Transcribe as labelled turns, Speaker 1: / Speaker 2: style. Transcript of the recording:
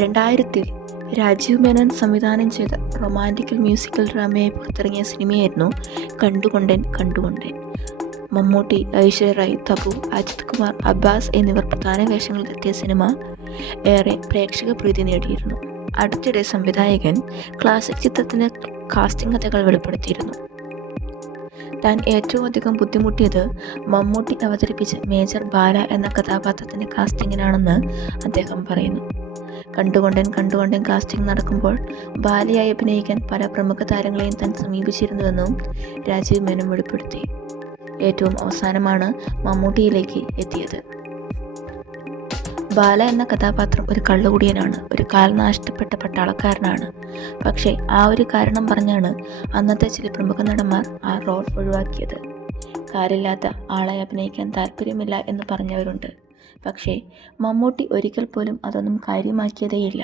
Speaker 1: രണ്ടായിരത്തിൽ രാജീവ് മേനോൻ സംവിധാനം ചെയ്ത റൊമാന്റിക്കൽ മ്യൂസിക്കൽ ഡ്രാമയായി പുറത്തിറങ്ങിയ സിനിമയായിരുന്നു കണ്ടുകൊണ്ടൻ കണ്ടുകൊണ്ടൻ. മമ്മൂട്ടി ഐശ്വര്യ റായ് തബു അജിത് കുമാർ അബ്ബാസ് എന്നിവർ പ്രധാന വേഷങ്ങളിലെത്തിയ സിനിമ ഏറെ പ്രേക്ഷക പ്രീതി നേടിയിരുന്നു. അടുത്തിടെ സംവിധായകൻ ക്ലാസിക് ചിത്രത്തിന് കാസ്റ്റിംഗ് കഥകൾ വെളിപ്പെടുത്തിയിരുന്നു. താൻ ഏറ്റവും അധികം ബുദ്ധിമുട്ടിയത് മമ്മൂട്ടി അവതരിപ്പിച്ച മേജർ ബാല എന്ന കഥാപാത്രത്തിന്റെ കാസ്റ്റിങ്ങിനാണെന്ന് അദ്ദേഹം പറയുന്നു. കണ്ടുകൊണ്ടൻ കണ്ടുകൊണ്ടൻ കാസ്റ്റിംഗ് നടക്കുമ്പോൾ ബാലയായി അഭിനയിക്കാൻ പല പ്രമുഖ താരങ്ങളെയും താൻ സമീപിച്ചിരുന്നുവെന്നും രാജീവ് മേനോൻ വെളിപ്പെടുത്തി. ഏറ്റവും അവസാനമാണ് മമ്മൂട്ടിയിലേക്ക് എത്തിയത്. ബാല എന്ന കഥാപാത്രം ഒരു കള്ളുകുടിയനാണ് ഒരു കാൽ നഷ്ടപ്പെട്ട പട്ടാളക്കാരനാണ്. പക്ഷേ ആ ഒരു കാരണം പറഞ്ഞാണ് അന്നത്തെ ചില പ്രമുഖ നടന്മാർ ആ റോൾ ഒഴിവാക്കിയത്. കാലില്ലാത്ത ആളെ അഭിനയിക്കാൻ താല്പര്യമില്ല എന്ന് പറഞ്ഞവരുണ്ട്. പക്ഷേ മമ്മൂട്ടി ഒരിക്കൽ പോലും അതൊന്നും കാര്യമാക്കിയതേയില്ല.